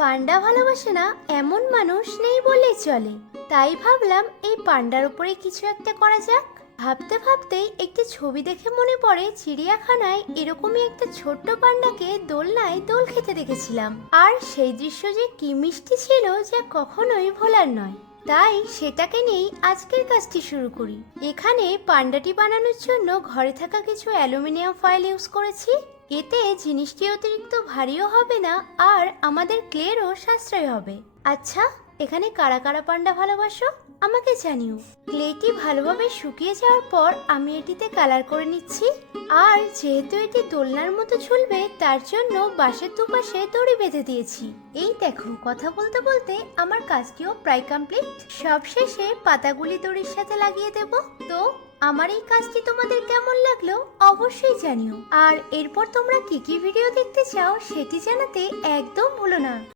পান্ডা ভালোবাসে না, এমন মানুষ নেই বললেই চলে। তাই ভাবলাম এই পান্ডার উপরে কিছু একটা করা যাক। ভাবতে ভাবতেই একটি ছবি দেখে মনে পড়ে চিড়িয়াখানায় এরকমই একটা ছোট্ট পান্ডাকে দোলনায় দোল খেতে দেখেছিলাম। আর সেই দৃশ্য যে কি মিষ্টি ছিল যা কখনোই ভোলার নয়। তাই সেটাকে নিয়েই আজকের কাজটি শুরু করি। এখানে পান্ডাটি বানানোর জন্য ঘরে থাকা কিছু অ্যালুমিনিয়াম ফয়েল ইউজ করেছি। এতে জিনিসটি অতিরিক্ত ভারীও হবে না, আর আমাদের ক্লেরও সাশ্রয় হবে। আচ্ছা এখানে কারা কারা পান্ডা ভালোবাসো? আমাকে জানিও। ক্লেটি ভালোভাবে শুকিয়ে যাওয়ার পর আমি এটিতে কালার করে নিচ্ছি। আর যেহেতু এটি দোলনার মতো ঝুলবে, তার জন্য বাঁশের দুপাশে দড়ি বেঁধে দিয়েছি। এই দেখো, কথা বলতে বলতে আমার কাজটিও প্রায় কমপ্লিট সবশেষে পাতাগুলি দড়ির সাথে লাগিয়ে দেব। তো আমার এই কাজটি তোমাদের কেমন লাগল অবশ্যই জানিও। আর এরপর তোমরা কি কি ভিডিও দেখতে চাও সেটি জানাতে একদম ভুলো না।